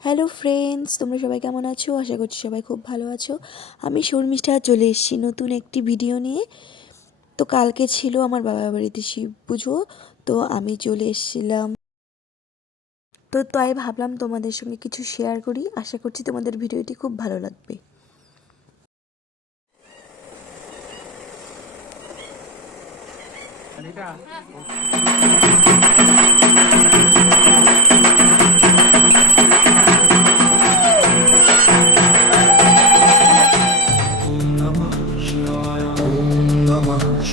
Hello friends তোমরা সবাই কেমন আছো? আশা করছি সবাই খুব ভালো আছো। আমি শর্মিষ্ঠা চলে এসেছি নতুন একটি ভিডিও নিয়ে। তো কালকে ছিল আমার বাবার বাড়িতে শিব পুজো। তো আমি চলে এসেছিলাম। তো তাই ভাবলাম তোমাদের সঙ্গে কিছু শেয়ার করি। আশা করছি তোমাদের ভিডিওটি খুব ভালো লাগবে। Namah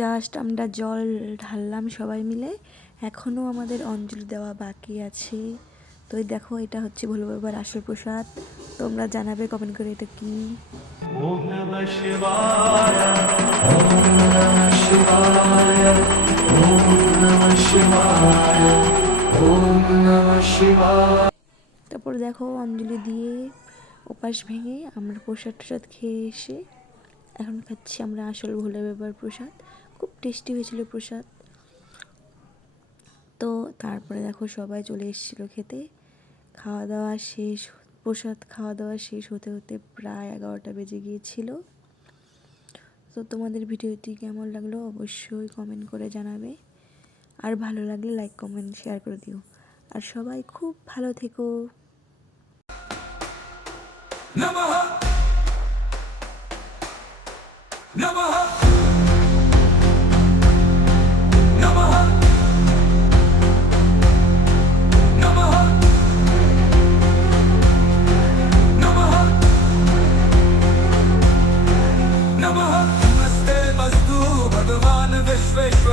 Just আমরা জল ঢাললাম সবাই মিলে। এখনও আমাদের অঞ্জলি দেওয়া বাকি আছে। তো এই দেখো এটা হচ্ছে ভোলো বাবার আসল প্রসাদ। তোমরা জানাবে কমেন্ট করে এটা কি? তারপর দেখো অঞ্জলি দিয়ে উপাস ভেঙে আমরা প্রসাদ টসাদ খেয়ে এসে এখন খাচ্ছি আমরা আসল ভোলে বাবার প্রসাদ। খুব টেস্টি হয়েছিল প্রসাদ। তো তারপরে দেখো সবাই চলে এসেছিল খেতে। খাওয়া দাওয়া শেষ, প্রসাদ খাওয়া দাওয়া শেষ হতে হতে প্রায় এগারোটা বেজে গিয়েছিল। তো তোমাদের ভিডিওটি কেমন লাগল অবশ্যই কমেন্ট করে জানাবে। আর ভালো লাগলে লাইক কমেন্ট শেয়ার করে দিও। আর সবাই খুব ভালো থেকো। નમઃ હસ્તે મસ્તુ ભગવાન વિશ્વેશ્વર